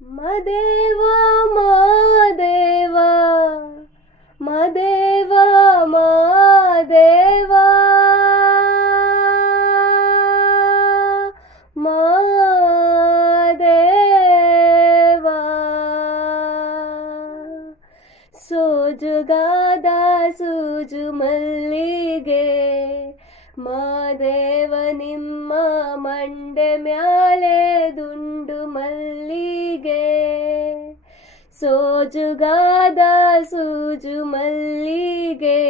ಮದೇವ ಮಾದೇವ ಮದೇವ ಮಾದೇವ ಮಾದೇವ ಸೋಜುಗಾದ ಸೂಜು ಮಲ್ಲಿಗೆ ಮಾದೇವ ನಿಮ್ಮ ಮಂಡೆ ಮ್ಯಾಲೆ ದುಂಡು ಮಲ್ಲಿಗೆ ಸೋಜುಗಾದ ಸೂಜು ಮಲ್ಲಿಗೆ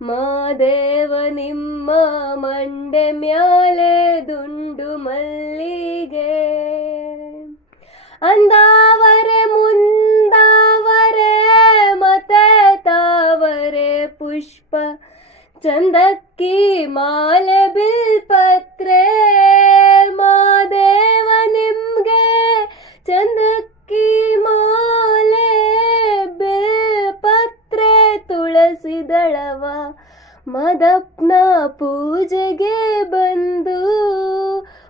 ಮಾದೇವ ನಿಮ್ಮ ಮಂಡೆ ಮ್ಯಾಲೆ ದುಂಡು ಮಲ್ಲಿಗೆ ಅಂದಾವರೆ ಮುಂದಾವರೆ ಮತ್ತೆ ತಾವರೆ ಪುಷ್ಪ ಚಂದಕ್ಕಿ ಮಾಲೆ ಬಿಲ್ಪತ್ರೆ ಮಾದೇವ ನಿಮ್ಗೆ ಚಂದಕ್ಕಿ ಮಾಲೆ ಬಿಲ್ಪತ್ರೆ ತುಳಸಿ ದಳವ ಮದಪ್ನ ಪೂಜೆಗೆ ಬಂದು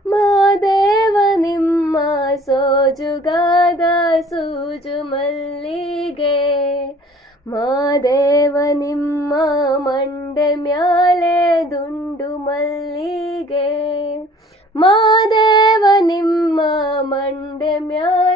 ಮಾದೇವ ನಿಮ್ಮ ಸೋಜುಗಾದ ಸೂಜು ಮಲ್ಲಿಗೆ ಮಾದೇವ ನಿಮ್ಮ ಮಂಡೆ ಮ್ಯಾಲೆ ದುಂಡು ಮಲ್ಲಿಗೆ ಮಾದೇವ ನಿಮ್ಮ ಮಂಡೆ ಮ್ಯಾಲೆ